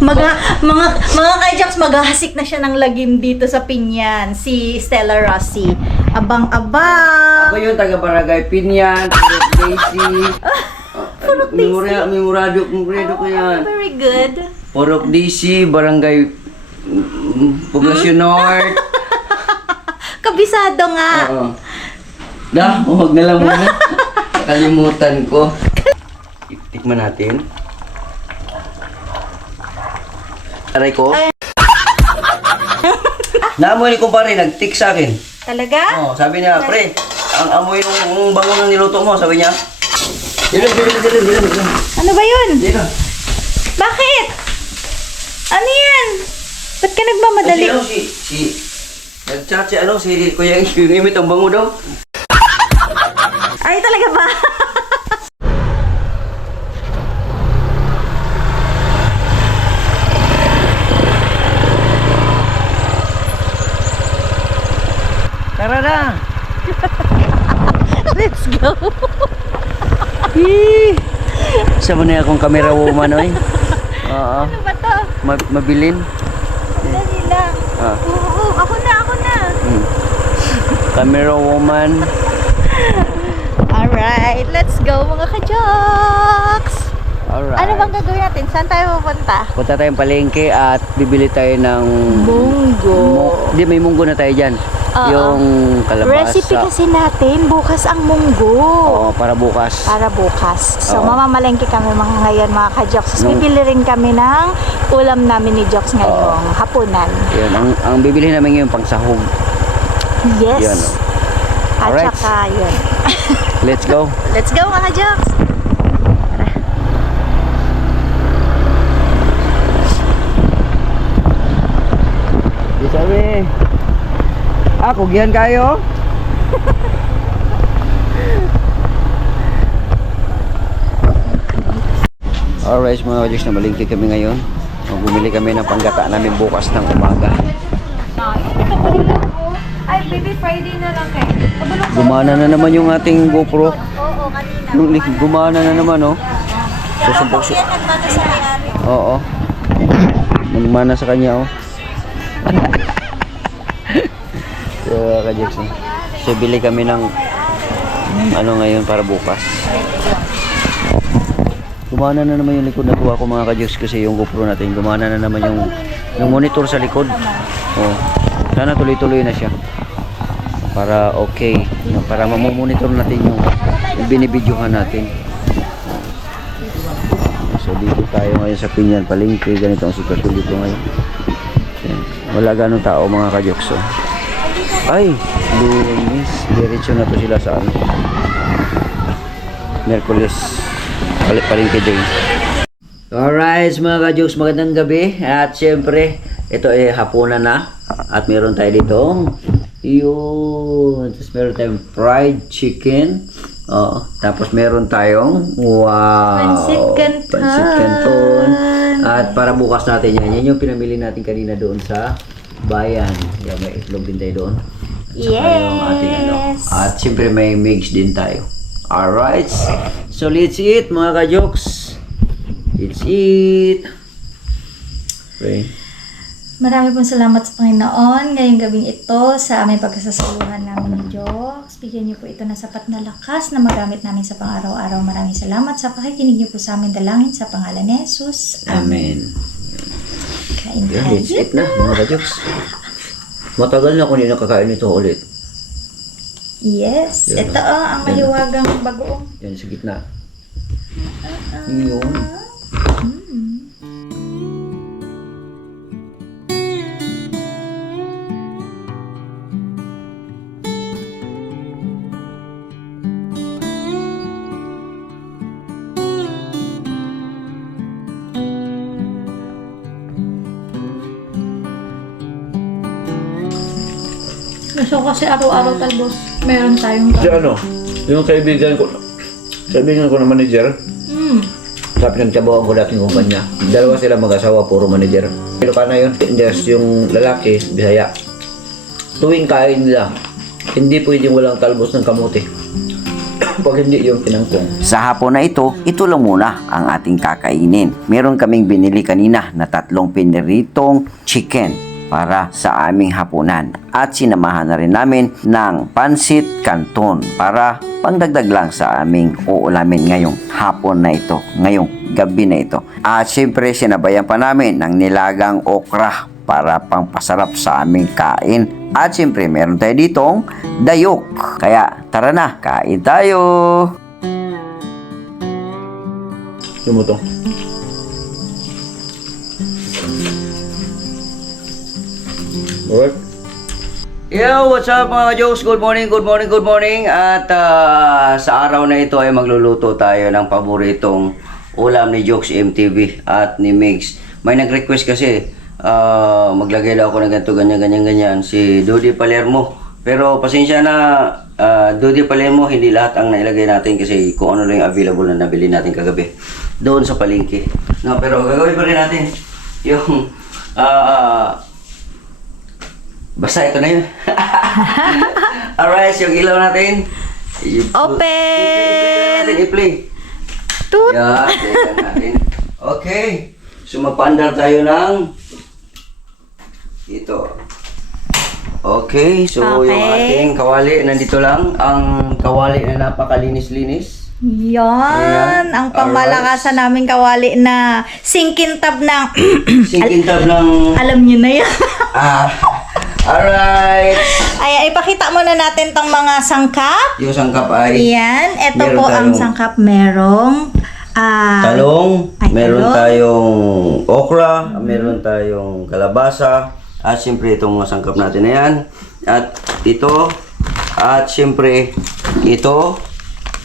Mga kajaks, maghahasik na siya ng lagim dito sa Pinyan. Si Stella Rossi. Abang-abang. Ako yung taga-barangay Pinyan, Daisy. Memorado ko yan. Very good. Porok DC, Barangay Poblacion North. Kabisado nga. Oo. Huwag na lang muna. Nakalimutan ko. Tikman natin. Aray ko. Naamoy ni kumpare, nag-tick sa akin. Talaga? Oh, sabi niya, pre, ang amoy ng bango ng niluto mo, sabi niya. Dilan. Ano ba yun? Dilan. Bakit? Ano yan? Ba't ka nagmamadali? Nag-chat si Kuya yung imit ang bango daw. Ay, talaga ba? Tara na! Let's go! Sama na akong camera woman, oy. Oo. Ano ba to? Mabilin. Dali lang. Ah. Oo, ako na. Camera woman. Alright, let's go mga ka-jocks! Alright. Ano bang gagawin natin? Saan tayo pupunta? Punta tayong palengke at bibili tayo ng... Munggo. Hindi, may munggo na tayo dyan. Oo. Yung kalabasa. Recipe kasi natin, bukas ang munggo. Oo, para bukas. Para bukas. So, Oo. mamamalengke kami mga ngayon mga ka-jocks. Nung- Bibili rin kami ng ulam namin ni Jocks ngayong hapunan. Yun, ang bibili namin ngayon pang sahog. Yes. Yun. At Alright. saka yun. Let's go. Let's go mga ka-jocks! Di sabi. Kugihan kayo. Alright mga kajus, na malingki kami ngayon. Bumili kami ng panggata namin bukas ng umaga. Ay, baby, Friday na lang kayo. Gumana na naman yung ating GoPro. Oo, kanina. Gumana na naman, oh. Susumpok Yan, nagmana sa may-ari. Oo. Nagmana sa kanya, oh. So, kajus, so bili kami ng ano ngayon para bukas. Gumana na naman yung likod na tuwa ko mga kajus, kasi yung GoPro natin gumana na naman yung monitor sa likod. Oh. Sana tuloy-tuloy na siya para okay, para mamomonitor natin yung binibidyohan natin. So dito tayo ngayon sa Pinyan Palengke. Ganito ang sitwasyon dito ngayon. Yan. Wala ganong tao mga kajokso. Ay, Lunes, diretso na to sila sa ano, Merkulis Palengke Day. Alright mga ka-jokes, magandang gabi. At syempre, ito ay hapunan na. At meron tayo ditong yun. Tapos meron tayong fried chicken. Tapos meron tayong Pancit Canton. Pancit Canton. At para bukas natin yan. Yan yung pinamili natin kanina doon sa bayan. Yan, may itlog din tayo doon. At saka yung ating ano. At syempre may mix din tayo. Alright. So let's eat mga ka-jokes. Let's eat. Pray. Marami pong salamat sa Panginoon ngayong gabing ito sa aming pagkasasuluhan namin ni Diyos. Bigyan niyo po ito ng sapat na lakas na magamit namin sa pang-araw-araw. Maraming salamat sa pakikinig niyo po sa aming dalangin sa pangalan ni Jesus. Amen. Kain Yeah, tayo. let's eat na mga ka-jokes. Matagal na ako hindi nakakain nito ulit. Yes. Yan Ito na. ang mahiwagang bagoong. Yan sa gitna. Yun. So kasi araw-araw talbos, meron tayong Si ano, yung kaibigan ko na manager, Sabi ng trabaho ko dating kumpanya. Dalawa sila mag-asawa, puro manager. Pero ka na yun, just yung lalaki, Bisaya. Tuwing kain nila, hindi pwedeng walang talbos ng kamote. Pag hindi yung pinangkong. Sa hapon na ito lang muna ang ating kakainin. Meron kaming binili kanina na 3 piniritong chicken para sa aming hapunan. At sinamahan na rin namin ng pansit canton para pangdagdag lang sa aming uulamin ngayong hapon na ito, ngayong gabi na ito. At syempre sinabayan pa namin ng nilagang okra para pangpasarap sa aming kain. At syempre meron tayo ditong dayok. Kaya tara na, kain tayo! Lumutong. Alright. Yo, what's up mga Jokes? Good morning, good morning, good morning. At sa araw na ito ay magluluto tayo ng paboritong ulam ni Jokes MTV at ni Migs. May nag-request kasi maglagay daw ako ng ganito, ganyan, si Dodi Palermo. Pero pasensya na, Dodi Palermo, hindi lahat ang nailagay natin kasi kung ano lang yung available na nabili natin kagabi doon sa palengke. No, pero gagawin pa rin natin yung basta ito na yun. Alright, yung ilaw natin. Open! I-play. Toot! Yeah, tingnan natin. Okay. So, magpaandar tayo ng ito. Okay. So, yung Okay. ating kawali, nandito lang. Ang kawali na napakalinis-linis. Yan, Ayan. ang pamalakasan namin kawali na singkintab ng Singkintab ng... alam nyo na yan. Alright. Ay, ipakita muna natin tong mga sangkap. Yung sangkap ay... Yan, ito Meron po ang tayong sangkap. Merong talong, Ay, meron talong. tayong okra, meron tayong kalabasa, at siyempre itong mga sangkap natin na yan. At ito, at siyempre ito,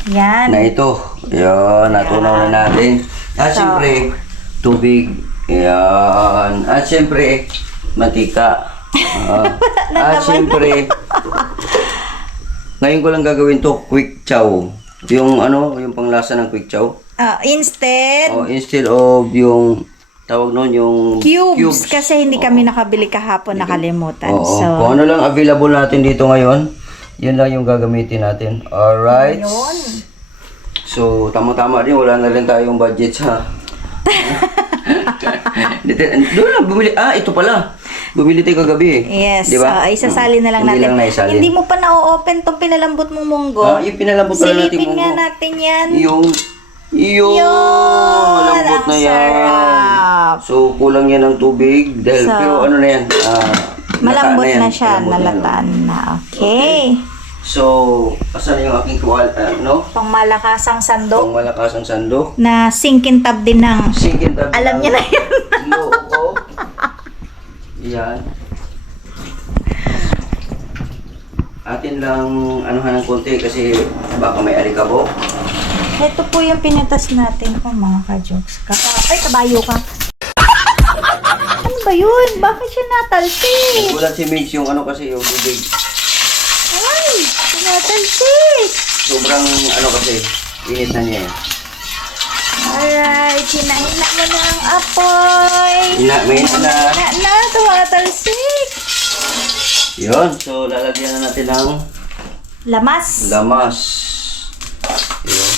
yan. na ito. Yan, natunaw na natin. At So, siyempre, tubig. Yan. At siyempre, mantika. At siyempre, ngayon ko lang gagawin to, quick chow. Yung ano, yung panglasa ng quick chow. Instead, Instead of yung tawag noon yung cubes. Kasi hindi kami nakabili kahapon, nakalimutan. Oo. So, Kung ano lang available natin dito ngayon, yun lang yung gagamitin natin. Alright. yun. So, tama-tama din. Wala na rin tayong budget sa... Doon lang bumili. Ito pala. Bumili tayo kagabi eh. Yes, Diba? isasali na lang Hindi natin. lang naisalin. Hindi mo pa na-open tong pinalambot mong munggo. Yung pinalambot pala natin Silipin munggo. nga natin yan. Yung malambot ang na yan. sarap. So, kulang yan ng tubig. Dahil, So, pero ano na yan? Malambot yan. na siya, Malambot na yan. nalatan na. Okay. So, asan yung aking Pangmalakasang sandok pangmalakas ang sandok? na singkintab din ng... Singkintab. Alam niya na yan. Loko. Yan. Atin lang anuhan ng konti kasi baka may alikabok. Ito po yung pinitas natin po mga ka-jokes. Ay, kabayo ka. Ano ba yun? Bakit siya natalsik? Gulat si Migs yung ano kasi yung tubig. Ay, natalsik. Sobrang ano kasi, init na niya. Alright, hinahina mo na ang apoy. May na. Na, tumatalsik. Yun, so lalagyan na natin ng Lamas. lamas. Yun.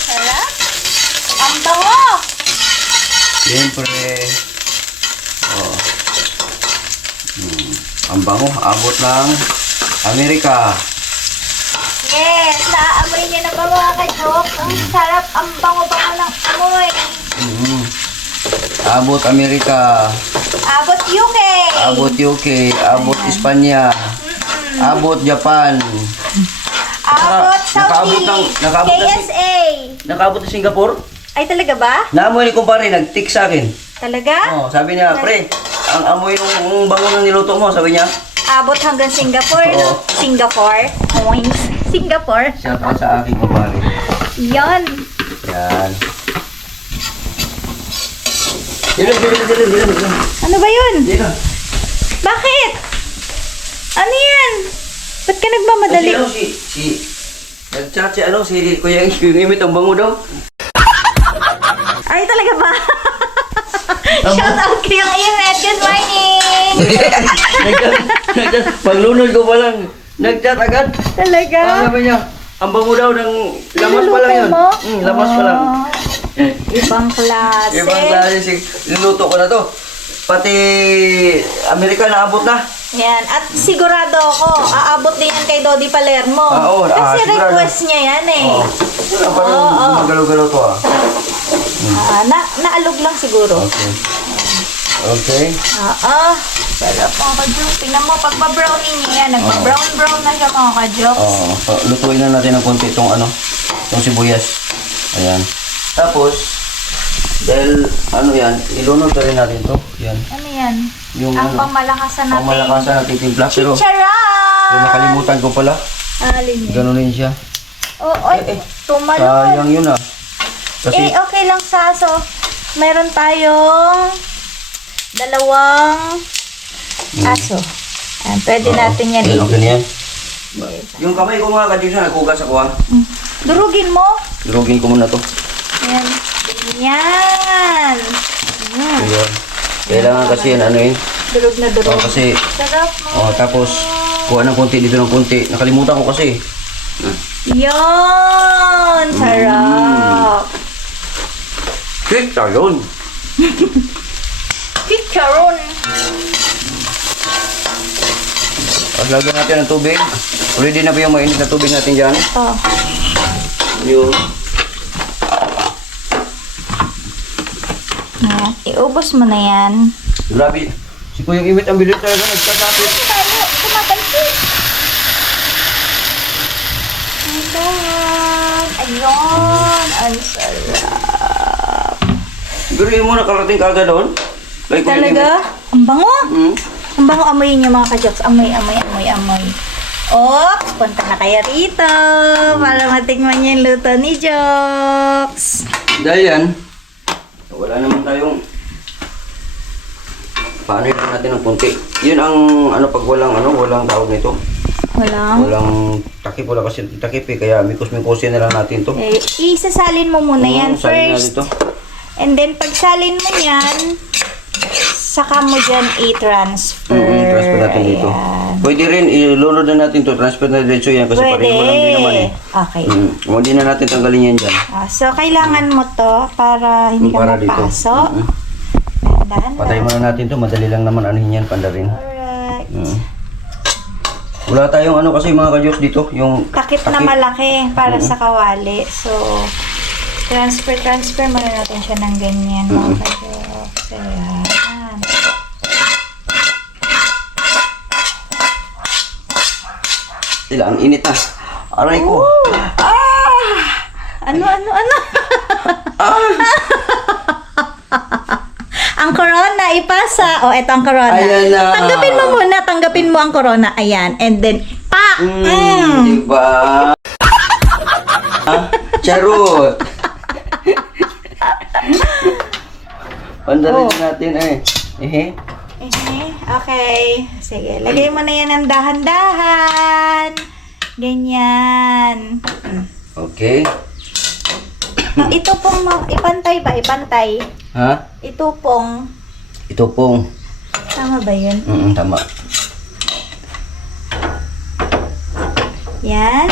Sarap. Ang bango. Siyempre. Oh. Ang bango, abot ng Amerika. Yes, naaamoy niya na ba mga ka-jokes? Ang sarap, ang bango-bango ng amoy. Abot Amerika. Abot UK. Abot UK, abot Espanya, abot Japan, Abot Saudi. nakaabot ng- KSA. nakaabot sa Singapore. Ay, talaga ba? Naamoy ni kumpare, nag-tick sa akin. Talaga? Oh, sabi niya, pre, ang amoy ng bango ng niluto mo, sabi niya. Abot hanggang Singapore, no? Oo. Singapore. Oink. Singapore. Shout out sa aking kumpare. Yan. Yan. Dilan. Ano ba yun? Dilan. Bakit? Ano yan? Ba't ka nagmamadali? Nag-chat si Kuya yung imit ang bango daw. Ay, talaga ba? Shout out kay yung Imet. Good morning! Paglunod ko pa lang, Nag-chat agad. Talaga? Sabi niya, ang bango daw ng lamas pa lang yun. Niluluto mo? Lamas pa lang. Ibang klase. Ibang klase, niluto ko na to. Pati Amerika naabot na. Yan. At sigurado ako, aabot din yan kay Dodi Palermo. Oo, Kasi sigurado. request niya yan eh. Parang gumagalaw-galaw to ah. Naalog lang siguro. Okay. Okay. Sarap mga ka-joke. Tingnan mo, pagpa-brownie niya yan. Nagpa-brown na siya mga ka-jokes. So, lutuin na natin ng konti itong itong sibuyas. Ayan. Tapos, dahil yan, ilunod na rin natin to. Yan. Ano yan? Yung Ang pangmalakasan natin. Pangmalakasan natin timpla. Pero, Charan! nakalimutan ko pala. Alin yun? Ganunin siya. Tumalon. Sayang yun ah. Kasi, Okay lang Saso. Meron tayong 2 aso. Pwede natin yan okay na yan. Yung kamay ko mga kadyosa, naghugas ako ah. Durugin mo. Durugin ko muna to. Ayan. Yan. Ayan. Kailangan kasi yan, Durug na durug. kasi, Sarap mo. tapos, kuha ng konti dito ng konti. Nakalimutan ko kasi. Yan. Sarap. Kita yun. Chicharon. Tapos lagyan natin ng tubig. Ready na ba yung mainit na tubig natin dyan? Yun. Ayan. Iubos mo na yan. Grabe. Si Kuyang Imit ang bilis talaga nagkasapit. Kumatalsik. Ayun. Ang sarap. Gurihin mo nakarating ka agad doon. Kay Kuyang Imit. Talaga? Ang bango. Hmm? Ang bango amoy niyo mga ka-jokes. Amoy. Oops, punta na kayo rito para matikman niyo yung luto ni Jokes. Dahil yan, wala naman tayong paano yun natin ng konti. Yun ang pag walang tawag nito. Walang takip, wala kasi takip eh. Kaya mikos-mikosin na lang natin to. Isasalin mo muna yan salin first. natin to. And then pag salin mo yan, saka mo dyan i-transfer. Transfer natin dito. Ayan. Pwede rin, ilunod na natin to. Transfer na dito yan kasi pareho lang din naman eh. Okay. Hindi na natin tanggalin yan dyan. So, kailangan mo to para hindi ka Para dito. mapaso. Dahan Patay muna natin to. Madali lang naman yan, pandarin. Alright. Wala tayong kasi mga ka-Diyos dito. Yung Takip na malaki para sa kawali. So, transfer muna natin siya ng ganyan mga ka-Diyos. Ayan. Sila, ang init na. Aray ko. Ano? Ang corona, ipasa. Eto ang corona. Ayan na. Tanggapin mo ang corona. Ayan. And then, pa! Diba? Charot. Pandalin natin Okay. Sige, lagay mo na yan ng dahan-dahan. Ganyan. Okay. Ito pong, ipantay ba? Ipantay. Ha? Ito pong, tama ba yun? Tama. Yan.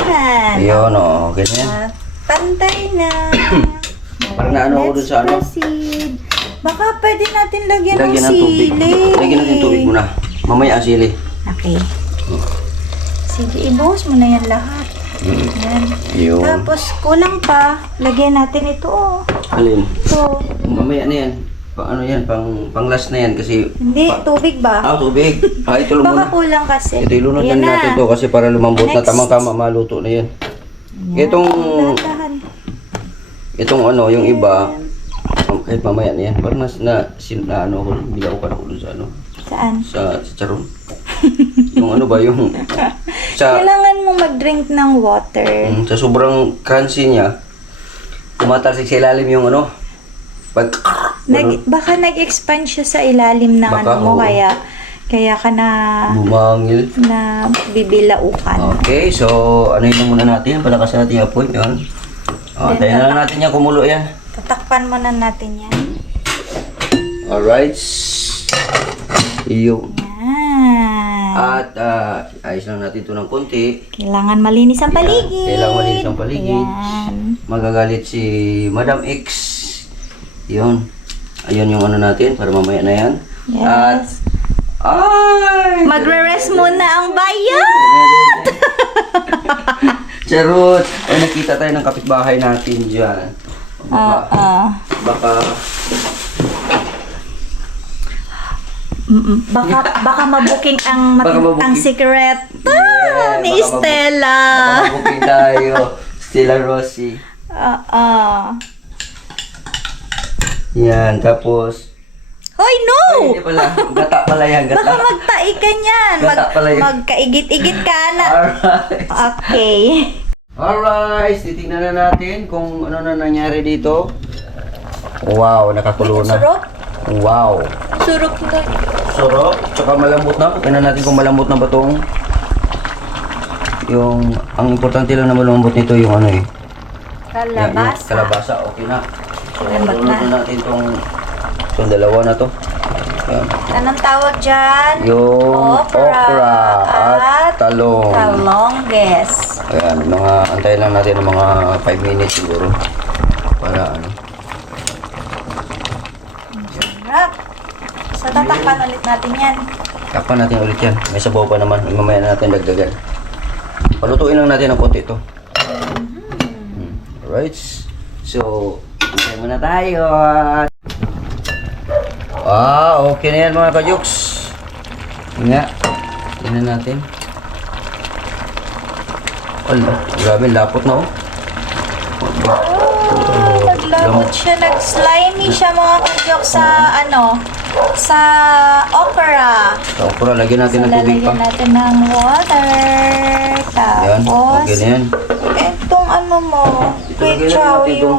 Ayun, okay na yan. Pantay na. Parang naano ako dun sa Proceed. Baka pwede natin lagyan ng Lagyan ng tubig. sili. Lagyan natin tubig muna. Mamaya ang sili. Okay. Sige, ibuhos mo na yan lahat. Yan. Yun. Tapos, kulang pa. Lagyan natin ito, Alin? Ito. Mamaya na yan. Pang last na yan kasi... Hindi, tubig ba? Tubig. Ito lang Baka muna. kulang kasi. Ito ilunod na Ayan natin to kasi para lumambot na Next. tamang-tama maluto na yan. Dahan-dahan. Yung iba, kahit mamaya na yan. Parang bilaw ka na ko dun sa Saan? sa charon. Yung Kailangan mong mag-drink ng water. sa sobrang crunchy niya, tumatalsik sa ilalim yung Baka nag-expand siya sa ilalim ng Baka, mo, oo. kaya ka na bumangil. bibilaukan. Okay, so yun muna natin. Palakasan natin yung apoy. Yun. Tayo na lang natin yan, kumulo yan. Tatakpan muna natin yan. Alright. Iyo. Yan. At ayos lang natin ito ng konti. Kailangan malinis ang paligid. Kailangan malinis ang paligid. Ayan. Magagalit si Madam X. Yun. Ayun yung ano natin para mamaya na yan. Yes. Ay! Magre-rest muna ang bayat! Charot! Ay, nakita tayo ng kapitbahay natin dyan. Baka Baka mabuking ang Baka mabuking. ang secret Yeah, ni baka Stella. booking tayo. Stella Rossi. Yan, tapos... Hoy, no! Ay, hindi pala. Gata pala yan, gata. Baka magtai ka niyan. Gata pala yun. Magkaigit-igit ka na. Alright. Okay. Alright, titignan na natin kung ano na nangyari dito. Wow, nakakulo na. Surok? Wow. Surok na. Sarap. Tsaka malambot na. Tingnan natin kung malambot na ba itong... Yung... Ang importante lang na malambot nito yung ano eh. Yan, yung Kalabasa. kalabasa. Okay na. Malambot na. Luluto natin itong dalawa na to. Yan. Anong tawag dyan? Yung okra at talong. Talongges. Ayan, antayin lang natin ng mga 5 minutes siguro. Para ano. Sarap. So, tatakpan ulit natin yan. Takpan natin ulit yan. May sabaw pa naman. Mamaya na natin dagdagan. Palutuin lang natin ng konti ito. Alright. So, antayin muna tayo. Okay na yan mga kajuks. Nga. Tingnan natin. Grabe, lapot na oh. Naglabot siya, nag-slimy siya mga kajok sa sa okra. Sa okra, lagyan natin ng tubig pa. Lalagyan natin ng water. Yan, Tapos, okay na yan. etong mo, Ilagay na kwechaw natin to. yung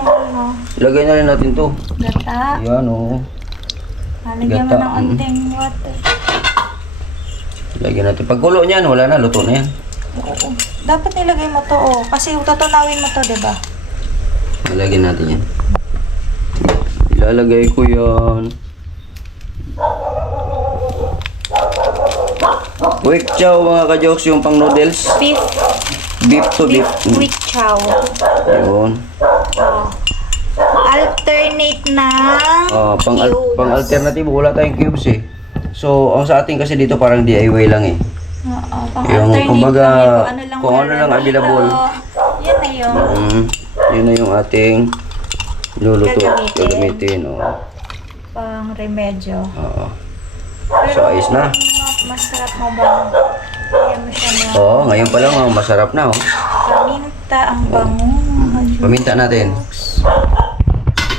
Ilagay na rin natin to. gata. Yan oh. Lalagyan mo Gata, ng onting water. Lagyan natin. Pag kulo niyan, wala na. Luto na yan. Oo. Dapat nilagay mo to, kasi tutunawin mo to, diba? Ilagyan natin yan. Ilalagay ko yan. Quick chow mga ka-jokes, yung pang noodles. Beef Beef to beef. quick chow. Yun. Alternate ng cubes. Pang alternative, wala tayong cubes eh. So, ang sa atin kasi dito parang DIY lang eh. Oo, pang Yung, alternate kumbaga, lang ito. kung ano meron lang available. dito. Yan na yung Yun na yung ating luluto. Gagamitin. Gagamitin. Oo. pang remedyo. Oo. So, ayos na. Masarap mo ba? Kaya mo siya na Oo, ngayon pa lang masarap na oh. paminta ang bango. Paminta natin.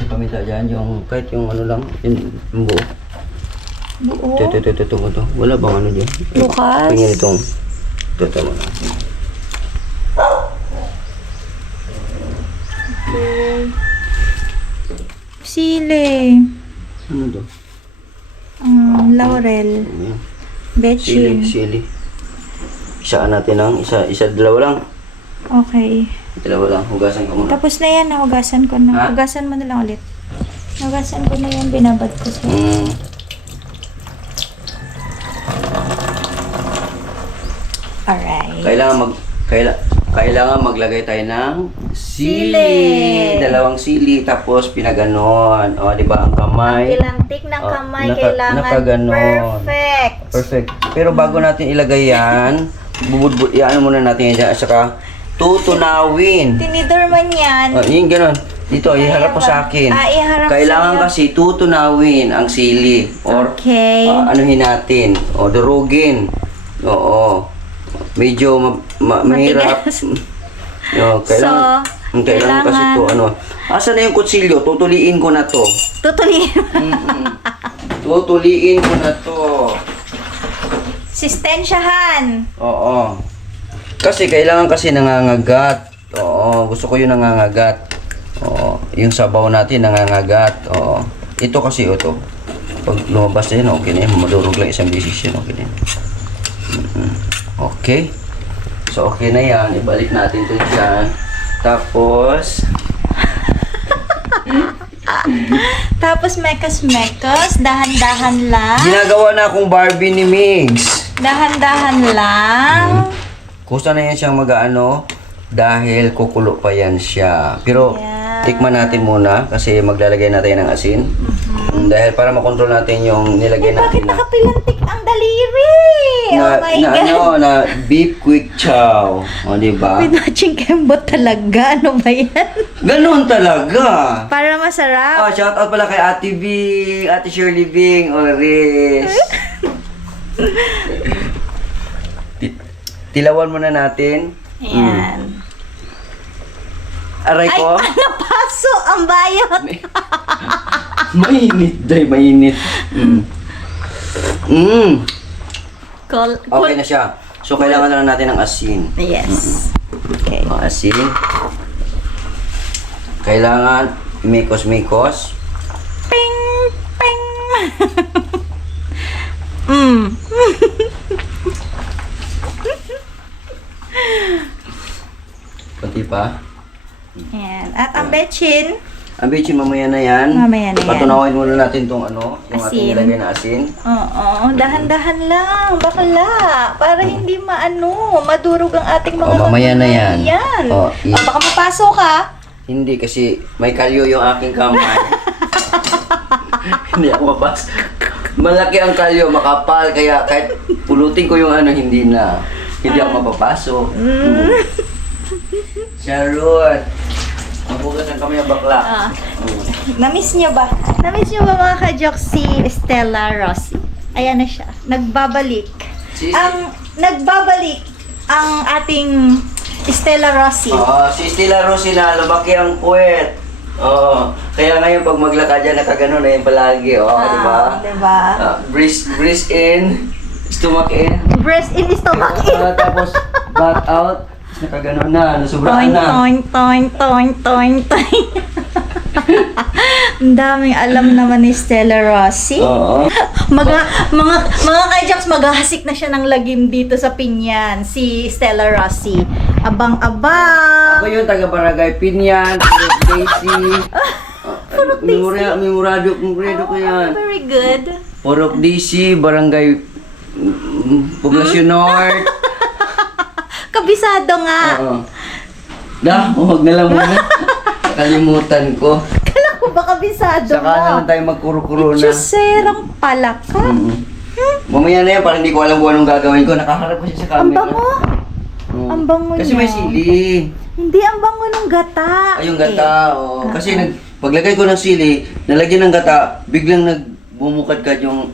Paminta dyan, yung kahit yung ano lang, yung buo. Buo. Ito. Wala bang ano dyan? Bukas. Tingin itong. Ito mo na. Sili. Ano to? Laurel. Ayan. Betchin. Sili. Isaan natin ng dalawa lang. Okay. Dalawa lang, hugasan ko muna. Tapos na yan, nahugasan ko na. Ha? Hugasan mo na lang ulit. Hugasan ko na yan, binabad ko siya. Alright. Kailangan maglagay tayo ng sili. Sili. Dalawang sili, tapos pinaganon. O, di ba ang kamay? Pilantik ng kamay, kailangan nakaganon. perfect. Perfect. Pero bago natin ilagay yan, ano muna natin yan, at saka tutunawin. Tinidor man yan. Yung ganon. Dito, iharap mo sa akin. Iharap Kailangan sa'yo. kasi tutunawin ang sili. Or, Okay. anuhin natin. O, durugin. Oo. Medyo mahirap. Matigas. Kailangan kasi to, ano. Asan na yung kutsilyo? Tutuliin ko na to. Tutuloy. Tutuliin ko na to. Sistensyahan. Oo. Kasi kailangan kasi nangangagat. Oo, gusto ko yung nangangagat. Oo, yung sabaw natin nangangagat. Oo. Ito kasi ito. Pag lumabas na yan, okay na yan. Madurog lang isang beses yan, okay na yan. Okay. So, okay na yan. Ibalik natin ito dyan. Tapos, Tapos mekas-mekas, dahan-dahan lang. ginagawa na akong Barbie ni Migs. Dahan-dahan lang. Kusa na yan siyang mag-ano dahil kukulo pa yan siya. Pero Yeah. tikman natin muna kasi maglalagay natin ng asin. Dahil para makontrol natin yung nilagay Bakit natin na, nakapilantik ang daliri? Oh my God. ano, na beef quick chow. O, diba? With matching kembot talaga. Ano ba yan? Ganun talaga. Para masarap. Shout out pala kay Ate Bing, Ate Shirley Bing, Oris. Tilawan muna natin. Ayan. Aray Ay, ko. napaso ang bayot. Mainit, day, mainit. Okay na siya. So, kailangan na lang natin ng asin. Yes. Okay. O, asin. Kailangan mikos-mikos. Ping! Ping! mm. Kunti pa. Ayan. At ang bechin, Ang bitchin, mamaya na yan. Mamaya na yan. Patunawin muna natin tong ano, yung Asin. ating nilagay na asin. oo, dahan-dahan lang, bakla, para hindi madurog ang ating mga mamaya na yan. Yan. Yes. Baka mapasok ka. Hindi, kasi may kalyo yung aking kamay. Hindi ako mapas. Malaki ang kalyo, makapal, kaya kahit pulutin ko yung ano, hindi na. Hindi ako mapapasok. Charot! Mabugas ang kami ang bakla. Namiss niyo ba? Namiss niyo ba mga ka-joke si Stella Rossi? Ayan na siya. Nagbabalik. Nagbabalik ang ating Stella Rossi. Si Stella Rossi na lumaki ang puwet. Kaya ngayon pag maglakad yan, nakaganon na yun palagi. Diba? Diba? Breathe in, stomach in. Breast in, stomach in. Tapos back out, nakaganon na, nasubraan Toing, na. toing, toing, toing, toing, toing. Ang daming alam naman ni Stella Rossi. Oo. Mga kajaks, maghahasik na siya ng lagim dito sa Pinyan, si Stella Rossi. Abang-abang. Ako yung taga-barangay Pinyan, Daisy. Memorado ko yan. Very good. Porok DC, barangay Poblacion North. Kabisado nga. Huwag na lang muna. Nakalimutan ko. Kala ko ba kabisado Saka mo? naman tayo magkuro-kuro na. Itsuserang pala ka. Mamaya na yan, parang hindi ko alam kung anong gagawin ko. Nakaharap ko siya sa Ang camera. bango. Ang bango Kasi niya. may sili. Hindi, ang bango ng gata. Ay, yung gata, Kasi paglagay ko ng sili, nalagyan ng gata, biglang nagbumukadkad yung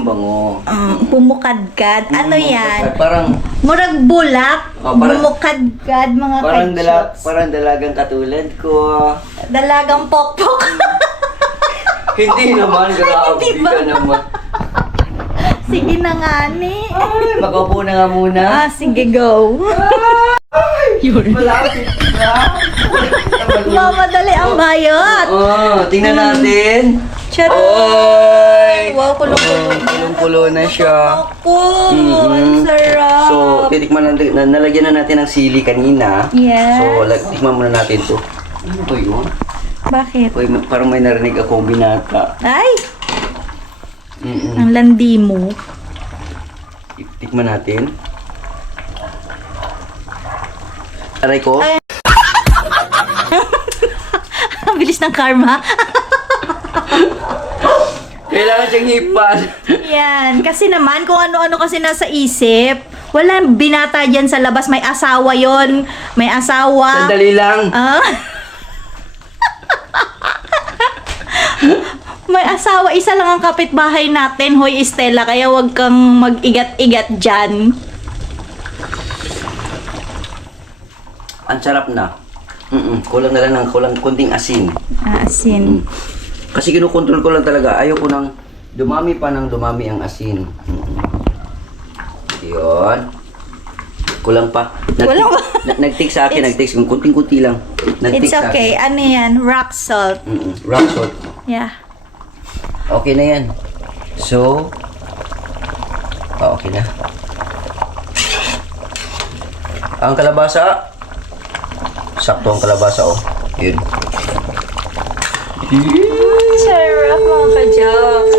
bango. Pumukadkad. Ano yan? Parang Murag bulak. parang- Bumukadkad, mga kajaks. parang dalagang katulad ko. Dalagang pokpok. Hindi naman, grabe Hindi ba? ka naman. Sige na nga ni. Ay, makaupo na nga muna. Sige, go. Malapit na. Mamadali ang bayot. Tingnan natin. Charot. Oy! Wow, kulong-kulong. Kulong-kulo na siya. Ako, ang sarap. So, titikman natin, nalagyan na natin ng sili kanina. Yes. So, tikman muna natin to. Ano ba yun? Bakit? Uy, parang may narinig akong binata. Ay! Ang landi mo. Tikman natin. Aray ko. Ay. Ang bilis ng karma. Kailangan siyang hipan. Yan. Kasi naman, kung ano-ano kasi nasa isip, wala binata dyan sa labas. May asawa yon. May asawa. Sandali lang. May asawa. Isa lang ang kapitbahay natin, Hoy Estela. Kaya wag kang mag-igat-igat dyan. Ang sarap na. Kulang na lang ng kunting asin. Asin. Kasi kinukontrol ko lang talaga. Ayaw ko nang dumami pa ng dumami ang asin. Yun. Kulang pa. Kulang pa. Nag-take sa akin, nag-take. Kunting-kunti lang. Nag-take It's sa okay. akin. Ano yan? Rock salt. Rock salt. Yeah. Okay na yan. So, okay na. Ang kalabasa. Sakto ang kalabasa, Yun. Sarap mga ka-jokes.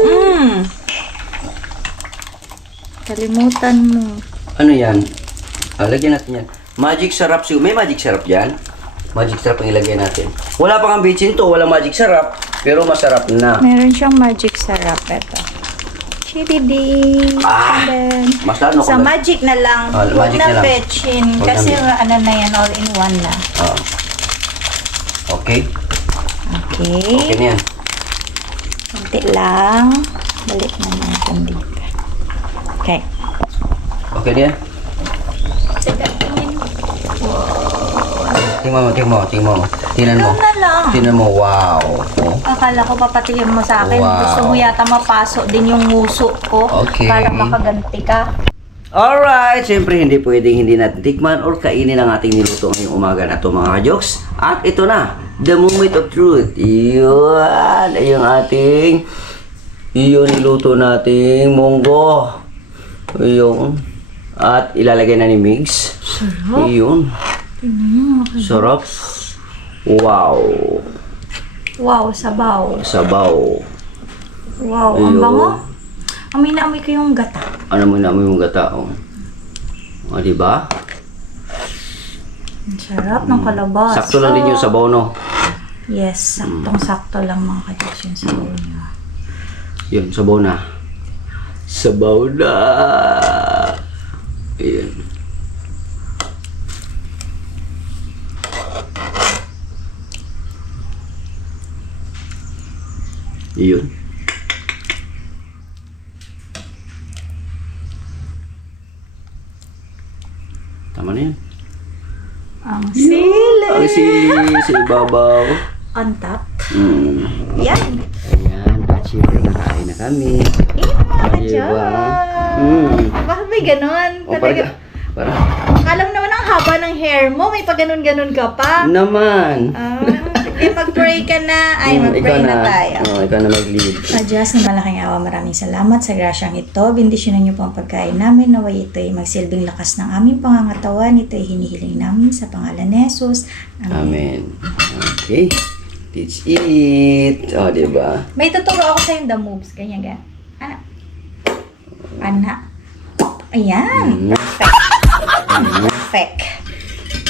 Kalimutan mo. Ano yan? Lagyan natin yan. Magic syrup. May magic syrup yan? Magic syrup ang ilagay natin. Wala pang ang bitchin to. Wala magic syrup. Pero masarap na. Meron siyang magic syrup. Ito. Chididing. Ah! And then, Mas lalo sa ko na. magic na lang. Huwag Magic na na lang. betchin. Huwag Kasi na- ano na yan, all in one na. Okay. Okay Okay. na yan. Kunti lang. Balik na natin dito. Okay. Okay na yan. Sige, tingin. Tingnan mo. Tingnan mo. Ikaw na lang. Tingnan mo. Wow. Oh. Akala ko papatikin mo sa akin. Wow. Gusto mo yata mapasok din yung nguso ko. Okay. Para makaganti ka. Alright, siyempre hindi pwedeng hindi natin tikman or kainin ang ating niluto ngayong umaga na ito mga ka-jokes. At ito na, the moment of truth. Iyon, ay yung ating niluto nating munggo. Iyon. At ilalagay na ni Migs. Sarap. Iyon. Sarap. Wow. Wow, sabaw. Sabaw. Wow, Ayun. ang bango. Amoy na amoy ko yung gata. Ano mo namin yung gata, oh. O, diba? Ang sarap ng kalabasa. Sakto lang din yung sabaw, no? Yes, saktong-sakto lang mga ka-jokes yung sabaw niya. Yun, sabaw na. Sabaw na. Ayan. Yun. Tama na yan. Ang sili. Ang sili sa ibabaw. On top. Yan. Yan. Ayan. At syempre nakain na kami. Mga Diba? ka-jokes. Bakit may ganon? O, Talaga. para. Alam naman ang haba ng hair mo. May pa ganon-ganon ka pa. Naman. Mag-pray ka na. Ay, mag-pray na tayo. Oh, ikaw na mag-lead. Diyos na malaking awa, maraming salamat sa grasyang ito. Bendisyonan niyo po ang pagkain namin. Naway ito ay magsilbing lakas ng aming pangangatawan. Ito ay hinihiling namin sa pangalan ni Jesus. Amen. Okay. Let's eat. O, diba? May tuturo ako sa yung the moves. Ganyan, ganyan. Ana. Ana. Ayan. Perfect. Perfect.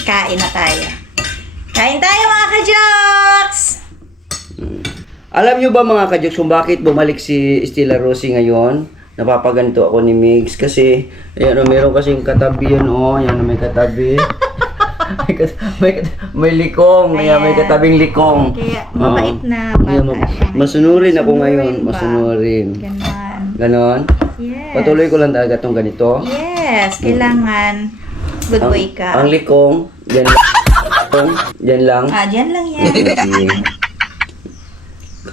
Kain na tayo. Kain tayo mga ka-jokes! Alam nyo ba mga ka-jokes kung bakit bumalik si Stella Rosie ngayon? Napapaganto ako ni Migs kasi ayan, meron kasing katabi yun, oh. Yan, may katabi. may likong. Ayan, may Ayan. katabing likong. Kaya mabait na bata Ayan, siya. masunurin ako ngayon. Masunurin ba? Masunurin. Ganon. Ganon? Yes. Patuloy ko lang talaga itong ganito. Yes. Kailangan good boy ka. Ang likong, yan lang. Yan lang. Dyan lang yan. Okay.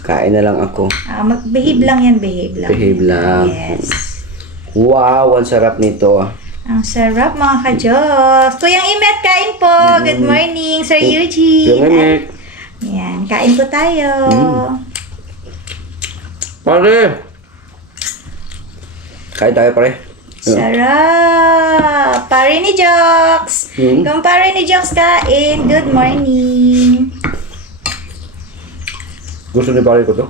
Kain na lang ako. Behave lang yan, behave lang. Behave lang. Yes. Wow, ang sarap nito. Ang sarap mga ka-jokes. Kuyang Imet, kain po. Good morning, Sir Eugene. Yung anak. Yan, kain po tayo. Pare! Kain tayo, pare. Sarap! Pare ni Jokes! Kung pare ni Jokes kain, good morning! Gusto ni pare ko to?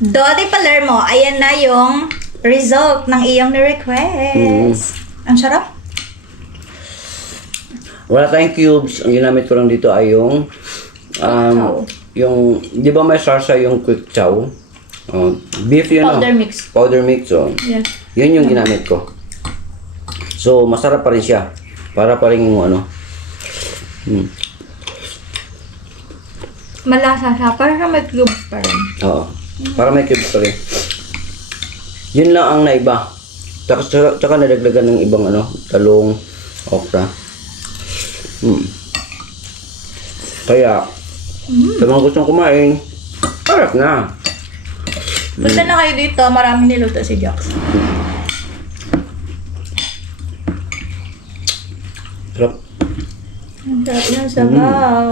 Dodi Palermo, ayan na yung result ng iyong request. Ang sarap. Wala tayong cubes. Ang ginamit ko lang dito ay yung yung, di ba may sarsa yung quick chow? Oh, beef yun. Powder mix. Powder mix. Oh. Yes. Yun yung ginamit ko. So, masarap pa rin siya. Para pa rin yung ano. Malasa siya. Parang may cube pa rin. Oo. Para may cubes pa rin. Yun lang ang naiba. Tsaka nadagdagan ng ibang ano, talong, okra. Kaya, sa mga gustong kumain, harap na. Punta na kayo dito. Marami niluto si Jokes. Sarap. Ang sarap ng sabaw.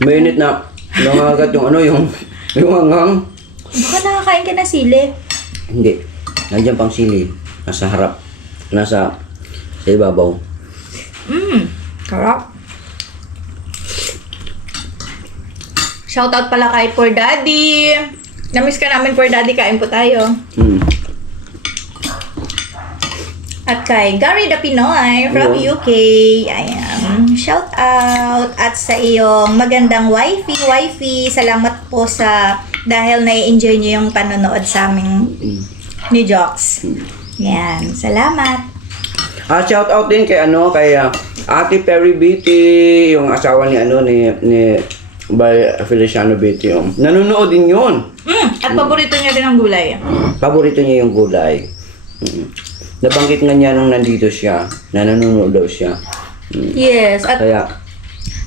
Mainit na. Nangagat yung ano, yung hangang. Baka nakakain ka na sili. Hindi. Nandiyan pang sili. Nasa harap. Nasa sa ibabaw. Sarap. Shoutout pala kay Poor Daddy. Namiss ka namin, Poor Daddy. Kain po tayo. At kay Gary the Pinoy from UK. Ayan. Shout out. At sa iyong magandang wifey. Salamat po sa dahil na-enjoy niyo yung panonood sa aming ni Jox. Yan. Salamat. Shout out din kay Ate Perry Beatty, yung asawa ni by Feliciano Beatty. Nanonood din yun. At paborito niya din ang gulay. Paborito niya yung gulay. Nabanggit nga niya nung nandito siya, na nanonood daw siya. Yes. At Kaya,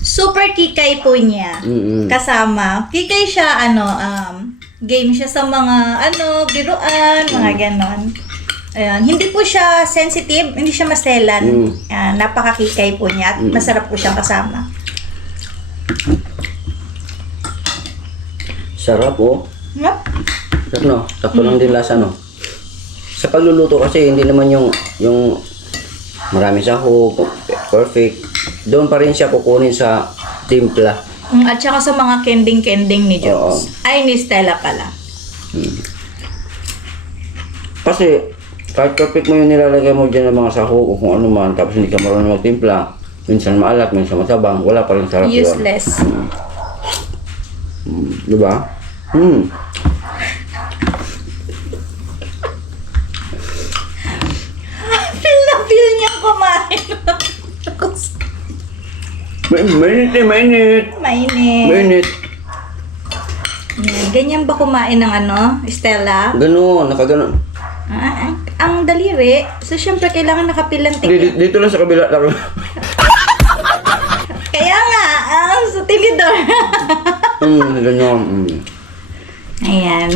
super kikay po niya. Kasama. Kikay siya, game siya sa mga, biruan, mga ganon. Ayan. Hindi po siya sensitive, hindi siya maselan. Napakakikay po niya at masarap po siyang kasama. sarap Yep. Sarap no? Takto lang din lasa no? Sa pagluluto kasi hindi naman yung marami sahog, perfect. Doon pa rin siya kukunin sa timpla. At saka sa mga kending-kending ni Jox. Oo. Ay, ni Stella pala. Kasi kahit perfect mo yung nilalagay mo dyan ng mga sahog o kung ano man, tapos hindi ka marunong magtimpla, minsan maalat, minsan masabang, wala pa rin sarap yun. Useless. Diba? Feel na feel niya kumain. Mainit. Mainit. Mainit. Yan. Ganyan ba kumain ng Stella? Ganun, nakaganon. Ang daliri. So, syempre, kailangan nakapilantik. Dito lang sa kabila lang. Kaya nga, sa tinidor. Ganyan. Ayan.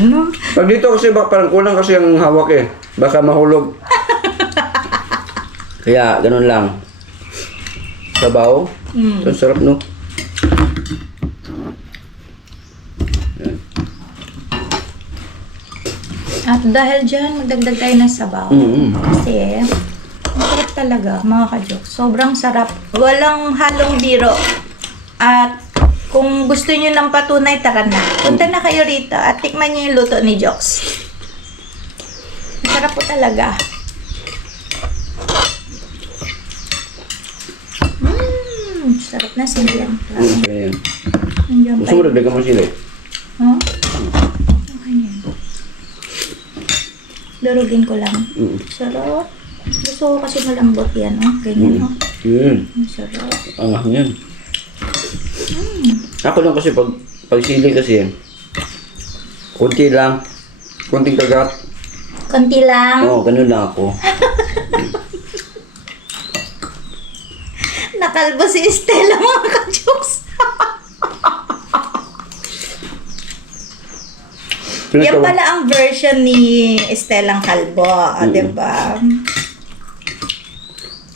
Pag dito kasi parang kulang kasi ang hawak eh. Baka mahulog. Kaya ganun lang. Sabaw. Ang sarap no. Yan. At dahil dyan, magdagdag tayo ng sabaw. Kasi, ang sarap talaga, mga ka-jokes. Sobrang sarap. Walang halong biro. At kung gusto nyo ng patunay, tara na. Punta na kayo rito at tikman nyo yung luto ni Jox. Masarap po talaga. Sarap na sila. Ayan. Nandiyan Gusto mo dagdagan mo sila eh? Huh? Okay na yan. Durugin ko lang. Sarap. Gusto ko kasi malambot yan, Ganyan, Ang sarap. Angas yan. Ako lang kasi pag sili kasi, kunti lang. Kunting kagat. Konti lang. Oo, ganun lang ako. Nakalbo si Estela, mga ka-jokes. Yan pala ang version ni Estelang Kalbo, diba?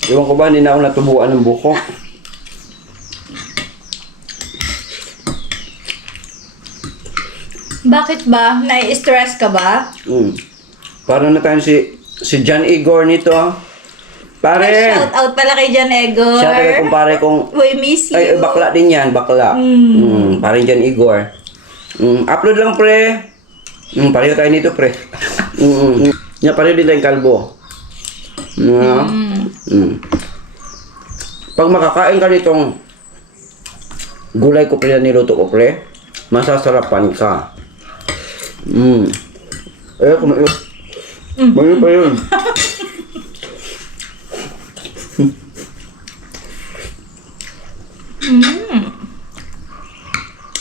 Ewan ko ba, hindi na ako natubuan ng buko. Bakit ba? Nai-stress ka ba? Parang na tayo si John Igor nito. Pare! May shout out pala kay John Egor. Siya talaga kumpare kong... We miss you. Ay, bakla din yan, bakla. Parang John Igor. Upload lang, pre. Pareho tayo nito, pre. Pareho din tayong kalbo. Pag makakain ka nitong gulay ko, pre, na niluto ko, pre, masasarapan ka. Kumain. Kumain pa yun.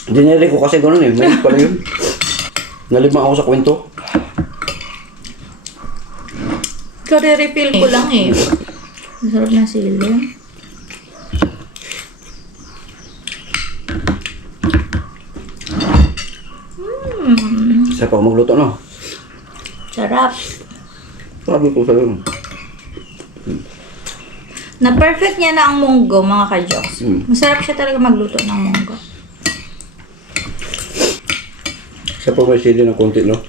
Dinere ko kasi gano'n eh. May pala yun. Nalibang ako sa kwento. Kare-refill ko lang eh. Masarap na sili. Isa pa ako magluto, no? Sarap. Sabi ko sa'yo. Na-perfect niya na ang munggo, mga ka-jokes. Masarap siya talaga magluto ng munggo. Isa pa may sili ng konti, no?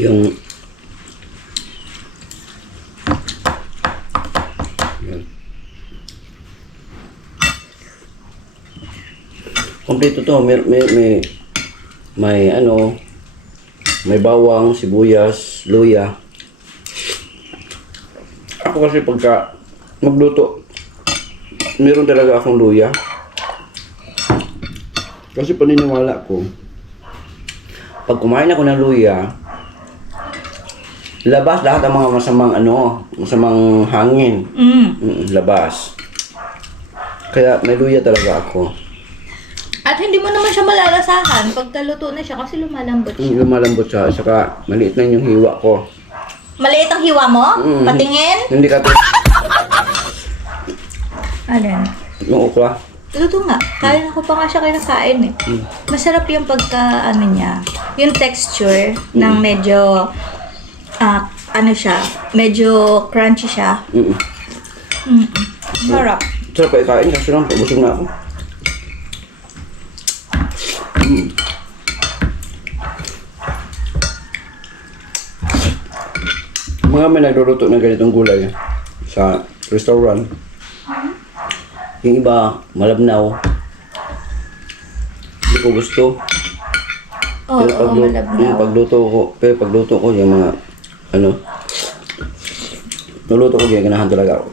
Yung... Yan. Kompleto to. May ano, may bawang, sibuyas, luya. Ako kasi pagka magluto, meron talaga akong luya. Kasi paniniwala ko, pag kumain ako ng luya, labas lahat ang mga masamang hangin. Labas. Kaya may luya talaga ako. At hindi mo naman siya malalasahan pagka luto na siya kasi lumalambot siya. Lumalambot siya, saka maliit lang yung hiwa ko. Maliit ang hiwa mo? Patingin? Hindi ka Alin? yung ukra. Luto nga. Kaya ko pa nga siya kinakain eh. Masarap yung pagka, ano niya, yung texture ng medyo, ano siya, medyo crunchy siya. Sarap. Sarap pa ikain, kasi lang, busog na ako. Mga may nagluluto ng ganitong gulay sa restaurant. Yung iba, malabnaw. Hindi ko gusto. Oo, malabnaw. Pagluto ko yung mga, nuluto ko yung ganahan talaga ako.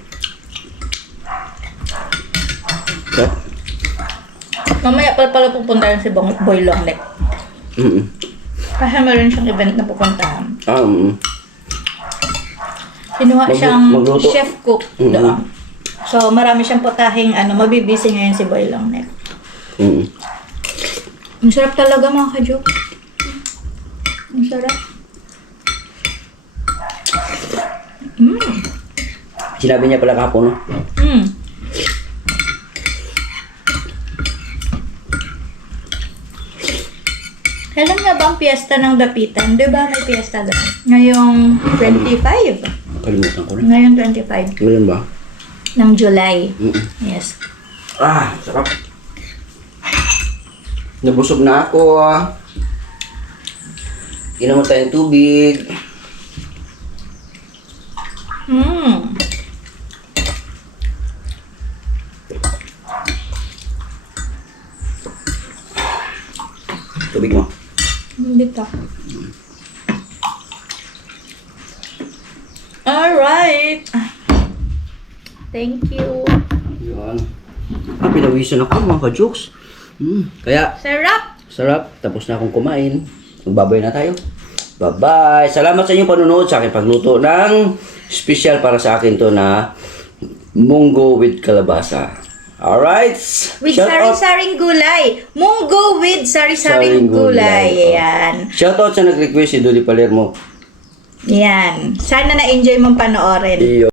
Yeah. Mamaya pala pupuntahan si Boy Longneck. Kasi meron siyang event na pupuntahan. Kinuha siyang magluto. chef cook doon. So, marami siyang putahing mabibisi ngayon si Boy Longneck. Ang sarap talaga mga ka-joke. Ang sarap. Sinabi niya pala kahapon, no? Kailan nga ba ang piyesta ng Dapitan? Di ba may piyesta doon? Ngayong 25. Kalimutan ko na. Ngayon 25 Ngayon ba? ng July. Yes. Sarap. Nabusog na ako. Inom mo tayong tubig. Tubig mo. Dito. Alright. Thank you. Yan. Pinawisan ako mga ka-jokes. Kaya, Sarap! sarap. Tapos na akong kumain. Magbabay na tayo. Bye-bye. Salamat sa inyong panunood sa aking pagluto ng special para sa akin to na munggo with kalabasa. Alright? With Shout out- sari-saring gulay. Munggo with sari-saring Saring gulay. gulay. Ayan. Shoutout sa nag-request si Dolly Palermo. Yan. Sana na-enjoy mong panoorin. Iyo.